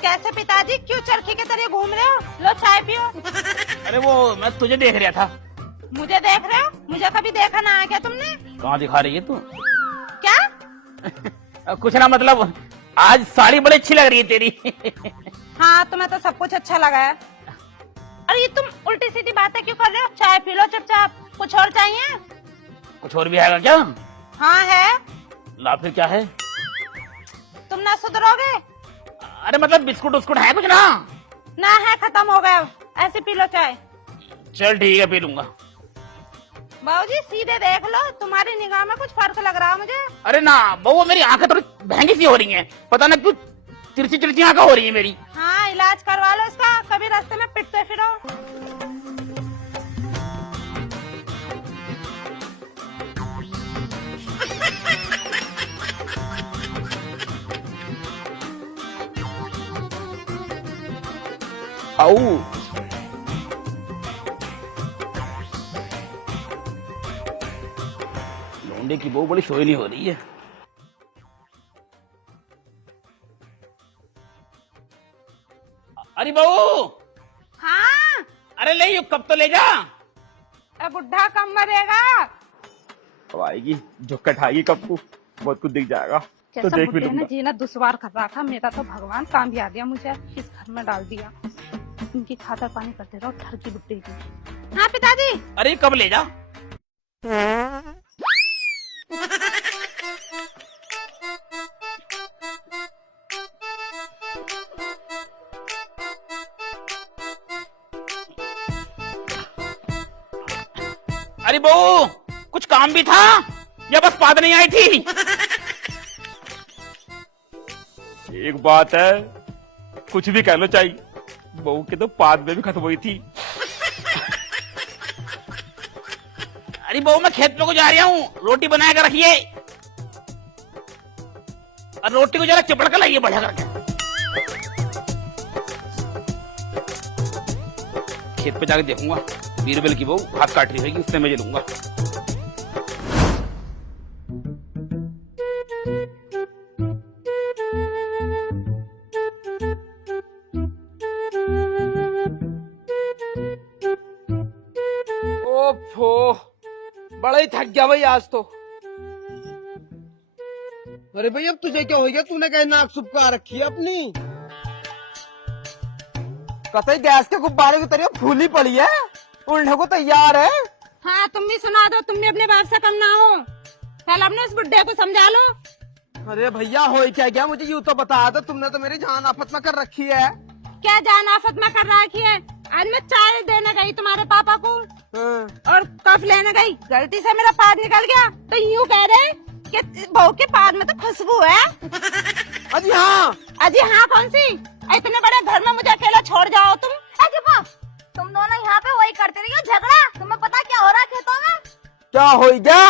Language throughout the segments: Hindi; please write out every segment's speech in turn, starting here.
कैसे पिताजी, क्यों चरखी के तरह घूम रहे हो? लो चाय पियो। अरे वो मैं तुझे देख रहा था। मुझे देख रहे हो? मुझे कभी देखा ना है क्या तुमने? कहाँ दिखा रही है तू? क्या? कुछ ना, मतलब आज साड़ी बड़ी अच्छी लग रही है तेरी। हाँ, तुम्हें तो सब कुछ अच्छा लगा है। अरे ये तुम उल्टी सीधी बातें क्यों कर रहे हो? चाय पी लो चुपचाप। कुछ और चाहिए? कुछ और भी आएगा क्या? हाँ है। ला फिर क्या है? तुम ना सुधरोगे? अरे मतलब बिस्कुट उस्कुट है कुछ ना? ना है, खत्म हो गया। ऐसे पी लो चाय। चल ठीक है, पी लूंगा। बाबूजी सीधे देख लो, तुम्हारी निगाह में कुछ फर्क लग रहा है मुझे। अरे ना बहू, मेरी आंखें थोड़ी भैंगी सी हो रही हैं, पता ना क्यों तिरछी तिरछी आंखें हो रही है मेरी। हाँ, इलाज करवा लो इसका, कभी रास्ते में पिटते फिरो। आओ लौंडे की बहू बड़ी सोयली हो रही है। अरे बहू। हाँ। अरे ले यू, कब तो ले जा। बुढ़ा कम मरेगा। अब आएगी झुक्का खाएगी कब को, बहुत कुछ दिख जाएगा। तो देख भी लूंगा। जीना दुश्वार कर रहा था मेरा, तो भगवान काम भी आ दिया, मुझे इस घर में डाल दिया। इनकी खातर पानी करते रहो, ठर की बुट्टी की। हाँ पिताजी। अरे कब ले जा। अरे बहू, कुछ काम भी था या बस बात नहीं आई थी? एक बात है, कुछ भी कह लो चाहिए, बहू के तो पाद में भी खत्म हुई थी। अरे बहू, मैं खेत में को जा रहा हूँ, रोटी बना कर रखिए, और रोटी को जरा चिपड़ कर लाइए बढ़िया करके। खेत पे जाके देखूंगा, बीरबल की बहू हाथ काट रही होगी, उससे मैं लूंगा। ओफो, बड़ा ही थक गया भाई आज तो। अरे भाई अब तुझे क्या हो गया? तूने कहीं नाक सुपका रखी है अपनी? कतई गैस के गुब्बारे की तरह फूली पड़ी है, उड़ने को तैयार है। हाँ, तुम भी सुना दो, तुम भी अपने बाप से कम ना हो। पहले अपने उस बुड्ढे को समझा लो। अरे भैया हो क्या गया, मुझे यूँ तो बता दो। तुमने तो मेरी जान आफत में कर रखी है। क्या जान आफत में कर रखी है? आज मैं चाय देने गई तुम्हारे पापा को, और कप लेने गई, गलती से मेरा पाद निकल गया, तो यूँ कह रहे कि बहू के पाद में तो खुशबू है। अजी हाँ। अजी हाँ कौन सी? इतने बड़े घर में मुझे अकेला छोड़ जाओ तुम। अरे बाप, तुम दोनों यहाँ पे वही करते रहिए झगड़ा। तुम्हें पता क्या हो रहा है खेतों में? क्या हो गया?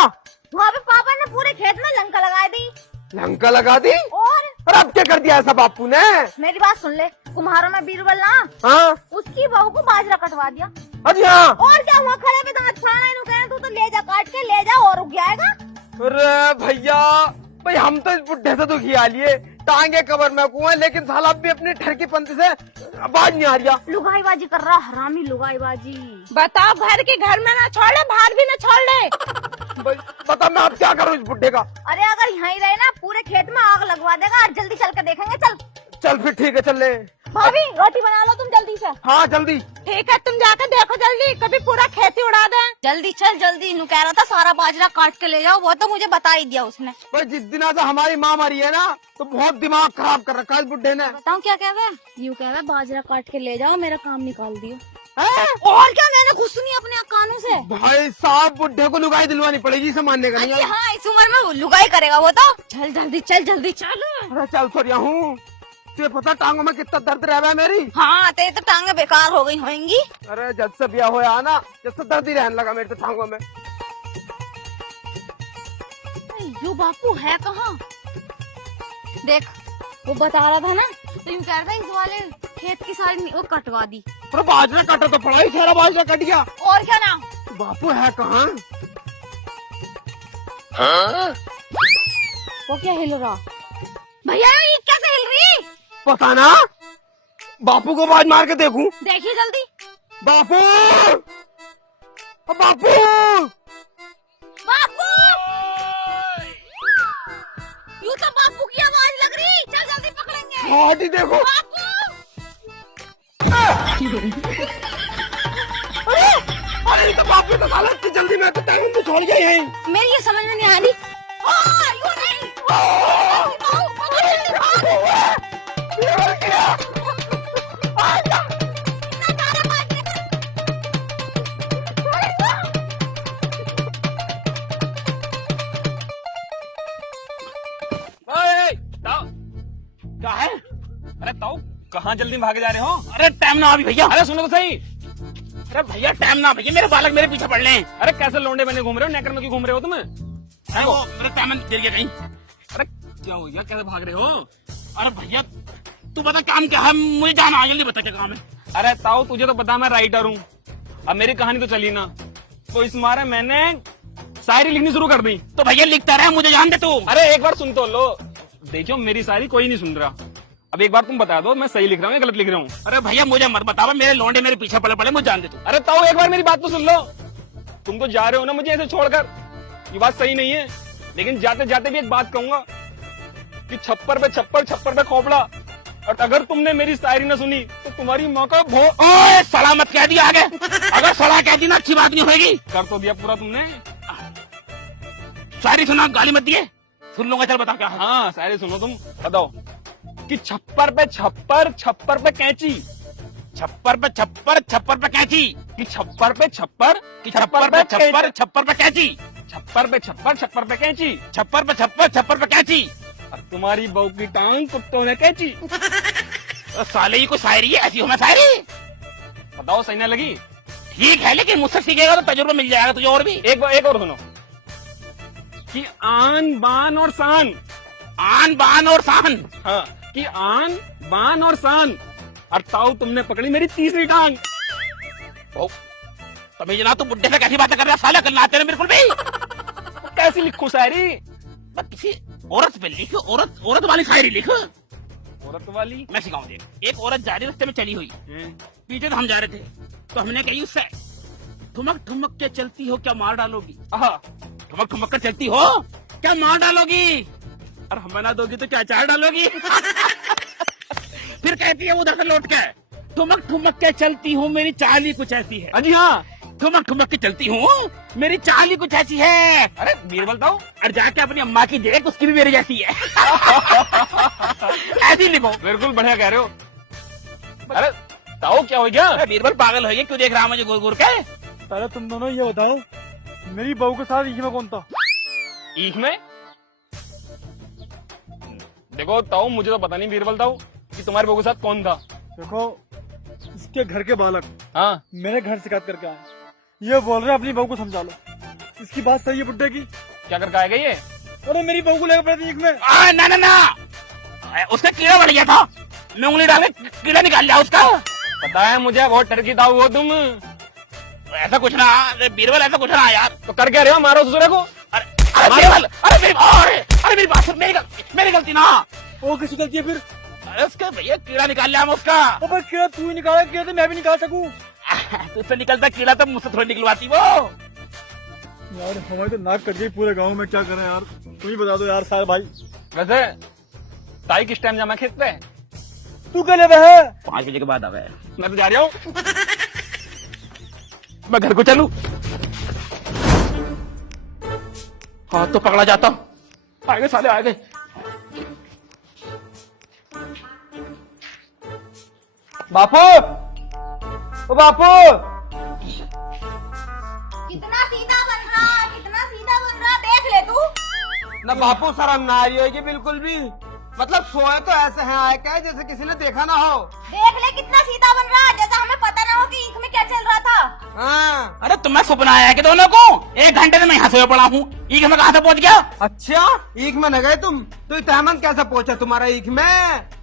वहाँ पे पापा ने पूरे खेत में लंका लगा दी। लंका लगा दी? और अरे अब क्या कर दिया ऐसा बापू ने? मेरी बात सुन ले, कुम्हारों में बीरबल ना, हाँ? उसकी बहू को बाजरा कटवा दिया। अजी हाँ। और क्या हुआ? खड़े में दांत फुलाना इन्हों कहे तू तो ले जा, काट के ले जा और उग जाएगा। अरे भैया, भाई हम तो इस बुढ़े से दुखी आ लिए, टांगे कबर में कुएं, लेकिन साला अब भी अपनी ठरकी पंथी से आवाज नहीं आ रहा। लुगाईबाजी कर रहा, हरामी लुगाईबाजी। बताओ, घर के घर में ना छोड़ ले, बाहर भी ना छोड़ ले। भाई बता मैं अब क्या करूँ इस बुढ़े का? अरे अगर यहीं रहे ना, पूरे खेत में आग लगवा देगा। आज जल्दी चल के देखेंगे। चल चल फिर ठीक है, चल ले। भाभी रोटी बना लो तुम जल्दी से। हाँ जल्दी। ठीक है, तुम जाकर देखो जल्दी, कभी पूरा खेती उड़ा दे। जल्दी चल जल्दी। नु कह रहा था सारा बाजरा काट के ले जाओ, वो तो मुझे बता ही दिया उसने। भाई जिस दिन से हमारी माँ मरी है ना, तो बहुत दिमाग खराब कर रखा है इस बुढ़े ने। बताऊँ क्या कह रहा है? यूँ कह रहा है बाजरा काट के ले जाओ, मेरा काम निकाल दियो। हैं? और क्या, मैंने कुछ सुनी अपने कानों से। भाई साहब, बुढ़े को लुगाई दिलवानी पड़ेगी, इसे मानने का नहीं अजी है। हाँ, इस उम्र में लुगाई करेगा वो तो। चल जल्दी चल, जल्दी चल। अरे चल सो रहा हूँ, तुझे पता टांगों में कितना दर्द रह रहा है मेरी। हाँ, तेरी तो टांगे बेकार हो गई होंगी। अरे जब से ब्याह होया ना, जब से दर्द ही रहने लगा मेरे तो टांगों में। यू बापू है कहाँ? देख, वो बता रहा था ना, तो यूँ कह रहा था इस वाले खेत की सारी वो कटवा दी। अरे बाजरा काटा तो पड़ा ही, सारा बाजरा कट गया। और क्या ना? बापू है कहाँ? वो क्या हिल रहा? भैया ये कैसे हिल रही? पता ना, बापू को आवाज मार के देखूं। देखिए जल्दी। बापू, बापू, बापू, यूं तो बापू की आवाज लग रही। चल जल्दी पकड़ेंगे। हाँ जी देखो। बापू, अरे तो बापू तो साला इतनी जल्दी मैं तो टाइम में छोड़ गया यहीं। मेरी ये समझ में नहीं आ रही। यूं नहीं। बापू, जल्दी भाग। क्या है? अरे ताऊ कहाँ जल्दी भागे जा रहे हो? अरे टाइम ना अभी भैया। अरे सुनो तो सही। अरे भैया टाइम ना भैया, मेरे बालक मेरे पीछे पड़ रहे हैं। अरे कैसे लोंडे बने घूम रहे हो, नेकर में क्यों घूम रहे हो तुम? अरे वो मेरे टाइम गिर गया कहीं। अरे क्या हो गया, कैसे भाग रहे हो? अरे भैया तू बता काम क्या है, मुझे जाना है, जल्दी बता क्या काम है। अरे ताऊ तुझे तो पता मैं राइटर हूँ, अब मेरी कहानी तो चली ना, तो इस मारे मैंने शायरी लिखनी शुरू कर दी। तो भैया लिखता रहे, मुझे जान दे तू। अरे एक बार सुन तो लो। देखो मेरी शायरी कोई नहीं सुन रहा, अब एक बार तुम बता दो मैं सही लिख रहा हूँ या गलत लिख रहा हूँ। अरे भैया मुझे मत बताओ, मेरे लौंडे मेरे पीछे पड़े पड़े, मुझे जान दे तू। अरे ताऊ एक बार मेरी बात तो सुन लो, तुम तो जा रहे हो ना मुझे ऐसे छोड़कर, ये बात सही नहीं है, लेकिन जाते जाते भी एक बात कहूंगा कि छप्पर पे छप्पर, छप्पर पे खोपड़ा, और अगर तुमने मेरी शायरी न सुनी तो तुम्हारी माँ का ओए सलामत कह दिया आगे। अगर सलाह कह दी ना अच्छी बात नहीं होगी। कर तो दिया पूरा तुमने। शायरी सुना, गाली मत दिए। सुन लूंगा, चल बता क्या। हाँ शायरी सुनो तुम, बताओ कि छप्पर पे छप्पर, छप्पर पे कैंची, छप्पर पे छप्पर, छप्पर पे कैंची, कि छप्पर पे छप्पर, कि छप्पर पे छप्पर, छप्पर पे कैंची, छप्पर पे छप्पर, छप्पर पे कैंची, छप्पर पे छप्पर, छप्पर पे कैंची, और तुम्हारी बहू की टांग कुत्तों ने कैंची। साले ये को शायरी है, ऐसी हो मैं शायरी। बताओ सही ना लगी? ठीक है, लेकिन मुझसे सीखेगा तो तजुर्बा मिल जाएगा तुझे। और भी एक और सुनो कि आन बान और शान, आन बान और शान, हाँ कि आन बान और शान, और ताऊ तुमने पकड़ी मेरी तीसरी टांग। तभी जना तू बुड्ढे से कैसी बातें कर रहा है साला, करना तेरे बिल्कुल भी। कैसी लिखूं शायरी? किसी औरत पे लिख, औरत औरत वाली शायरी लिख। औरत वाली मैं सिखाऊं देख। एक औरत जा रही रास्ते में चली हुई, पीछे तो हम जा रहे थे, तो हमने कही उससे ठुमक ठुमक के चलती हो क्या मार डालोगी? ठुमक ठुमक कर चलती हो क्या मार डालोगी? और हमें ना दोगी तो क्या चार डालोगी? फिर कहती है उधर से लौट के, ठुमक ठुमक के चलती हूँ मेरी चाल ही कुछ ऐसी है। अजी हाँ, ठुमक ठुमक के चलती हूँ मेरी चाल ही कुछ ऐसी है। अरे बीरबल ताऊ, और जाके अपनी अम्मा की देख, उसकी भी मेरी जैसी है। ऐसी लिखो। बिल्कुल बढ़िया कह रहे हो। अरे ताऊ क्या हो गया? अरे बीरबल पागल हो गया, क्यों देख रहा मुझे घूर घूर के? पहले तुम दोनों ये बताओ, मेरी बहू के साथ ईख में कौन था? ईख में? देखो ताऊ मुझे तो पता नहीं बीरबल ताऊ कि तुम्हारे बहू के साथ कौन था। देखो इसके घर के बालक हाँ मेरे घर शिकायत करके आए, ये बोल रहे अपनी बहू को समझा लो। इसकी बात सही है बुड्ढे की? क्या करके आएगा ये? अरे मेरी बहू को लेकर पड़े ईख में। ना ना ना, उसका कीड़ा बढ़ गया था, मैं उंगली डाले कीड़ा निकाल लिया उसका। पता है मुझे, बहुत टर्की था वो तुम। ऐसा कुछ ना बीरबल, ऐसा कुछ ना यार। तो कर क्या रहे हो, मारो दूसरे को। अरे मेरी बात सुन, मेरी गलती ना। वो किसी गलती है फिर? अरे उसका भैया कीड़ा निकाल लिया हम उसका। अबे कीड़ा तू ही निकाला, कीड़ा तो मैं भी निकाल सकूं। तुझसे निकलता कीड़ा तो मुझसे थोड़ी निकलवाती वो। यार हमारे तो नाक कट गई पूरे गांव में, क्या करें यार, तुम ही बता दो यार साहब भाई। वैसे ताई किस टाइम जाना खेत पे? तू क्या ले रहा है? 5 बजे के बाद आवे। मैं तो जा रहा हूँ, मैं घर को चलूं। हाथ तो पकड़ा जाता। आ गए साले, आ गए। बापू, ओ बापू, कितना सीधा बन रहा, कितना सीधा बन रहा, देख ले तू। ना बापू शर्म ना आ रही होगी बिल्कुल भी, मतलब सोए तो ऐसे हैं आए क्या जैसे किसी ने देखा ना हो। देख ले कितना सीधा बन रहा, जैसा हमें पता ना हो कि ईख में क्या चल रहा था। हाँ। अरे तुम्हें सपना आया कि दोनों को? 1 घंटे से मैं यहाँ सोया पड़ा हूँ, ईख में कहाँ से पहुँच गया? अच्छा ईख में न गए तुम तो तहमन कैसे पहुंचा तुम्हारा ईख में?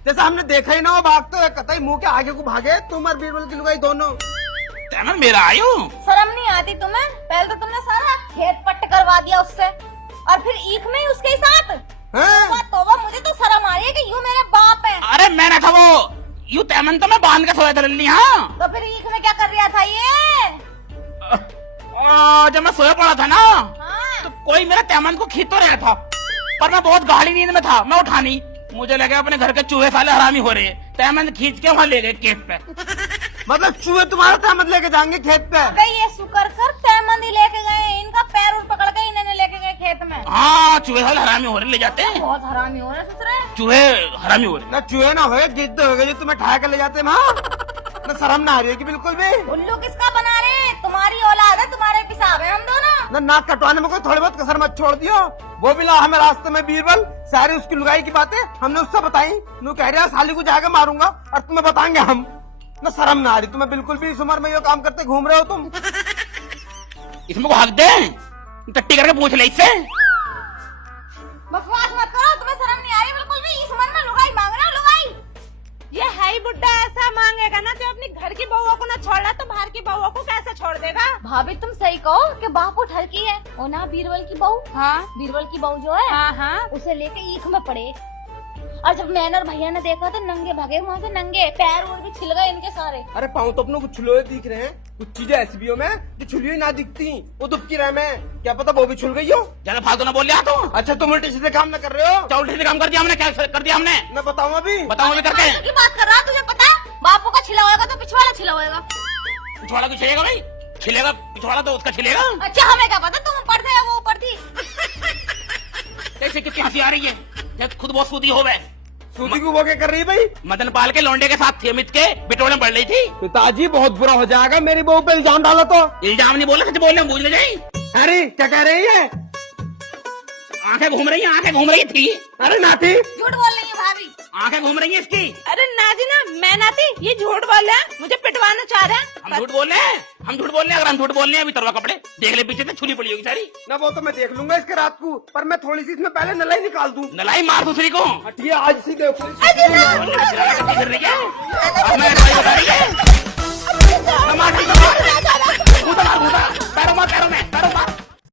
जैसा हमने देखा ही ना हो, भागते हुए कतई मुंह के आगे को भागे तुम और बीरबल की लुगाई दोनों। तहमन मेरा आयु, शर्म नहीं आती तुम्हें? पहले तो तुमने सारा खेत पट्ट करवा दिया उससे, और फिर ईख में ही उसके साथ। हाँ? तोबा, मुझे तो शर्म आ रही है कि यूं मेरे बाप है। अरे मैं ना था वो, यूं तैमन तो मैं बांध के सोया था लल्ली। हाँ तो फिर ईख में क्या कर रहा था ये? जब मैं सोया पड़ा था ना हाँ। तो कोई मेरा तैमन को खींच तो रहा था, पर मैं बहुत गाढ़ी नींद में था, मैं उठा नहीं। मुझे लगा अपने घर के चूहे साले हरामी हो रहे हैं, तैमन खींच के वहाँ ले गए खेत पे। मतलब चूहे तुम्हारा तहमत लेके जाएंगे खेत पे? अबे ये शुक्र कर तैमंदी लेके गए, इनका पैर उठ पकड़ के इन्होंने लेके गए खेत में। हाँ चूहे साले हरामी हो रहे, ले जाते हैं। बहुत हरामी हो रहे ससुरे। चूहे हरामी हो रहे। ना चूहे ना होए, गिद्ध हो गए जो तुम्हें ठा के ले जाते हैं वहाँ। ना शर्म ना आ रही है कि बिल्कुल भी? उल्लू किसका बना रहे? तुम्हारी औलाद है, तुम्हारे पिसाब है हम दोनों। ना नाक कटवाने में कोई थोड़ी बहुत कसर मत छोड़ दियो। वो भी ला हमें रास्ते में बीरबल, सारी उसकी लुगाई की बातें हमने उससे बताई। नू कह रहा साली को जाके मारूंगा और तुम्हें बताएंगे हम। ना शर्म ना आ रही तुम्हें बिल्कुल भी? इस उम्र में ये काम करते घूम रहे हो तुम। इसमें को हक दे, टट्टी करके पूछ ले इससे। बकवास मत करो, तुम्हें शर्म नहीं आ रही बिल्कुल भी? इस उम्र में लुगाई मांग रहे हो? लुगाई ये है ही बुड्ढा, ऐसा मांगेगा ना जो अपनी घर की बहुओं को ना छोड़ा तो बाहर की बहुओं को कैसे छोड़ देगा? भाभी तुम सही कहो कि बापू ठरकी है। ओ ना बीरबल की बहू, हाँ बीरबल की बहू जो है हाँ हाँ। उसे लेके ईख में पड़े। और जब मैंने और भैया ने देखा तो नंगे भागे वहाँ से, नंगे पैर उड़ भी छिल गए इनके सारे। अरे पाँव तो अपनों को छुलोए दिख रहे हैं, कुछ चीजें ऐसी भी हो में जो छुली हुई ना दिखती। वो दुबकी रहे में, क्या पता वो भी छुल गई हो। ज्यादा फालतू ना बोल लिया तू। अच्छा तुम उल्टे सीधे काम न कर रहे हो? उल्टे से काम कर दिया हमने, क्या कर दिया हमने? मैं बताऊँ अभी? बताओ अभी करके। की बात कर रहा है, तुझे पता है बापू का छिला होगा तो पिछवाड़ा छिला होगा। पिछवाड़ा क्यों छिलेगा भाई? छिलेगा पिछवाड़ा तो उसका छिलेगा। अच्छा हमें क्या पता, तुम ऊपर थे वो ऊपर थी। कैसे कितनी हंसी आ रही है, जब खुद बहुत सूदी हो गए। सूदी को वो क्या कर रही है भाई? मदन पाल के लौंडे के साथ थी, अमित के बिटोड़े पड़ रही थी। पिताजी बहुत बुरा हो जाएगा मेरी बहू पे इल्जाम डाला तो। इल्जाम नहीं बोला, सच बोल रहे, बूझ ले जाई। अरे क्या कह रही है? आंखें घूम रही हैं, आंखें घूम रही थी। अरे नाती झूठ बोल रही है भाभी। आंखें घूम रही हैं इसकी। अरे ना जी ना, मैं ना थी, ये झूठ बोल रहा है, मुझे पिटवाना चाह रहा है। हम झूठ बोल रहे हैं, हम झूठ बोल रहे हैं। अगर हम झूठ बोल रहे हैं, अभी तरवा कपड़े देख ले, पीछे से छुरी पड़ी होगी सारी। ना वो तो मैं देख लूंगा इसके रात को, पर मैं थोड़ी सी इसमें पहले नलाई निकाल दूं। नलाई मार दूसरी को। हटिए आज सी देखो। कर रही है, अब मैं नलाई बता रही है। मार, पैरों में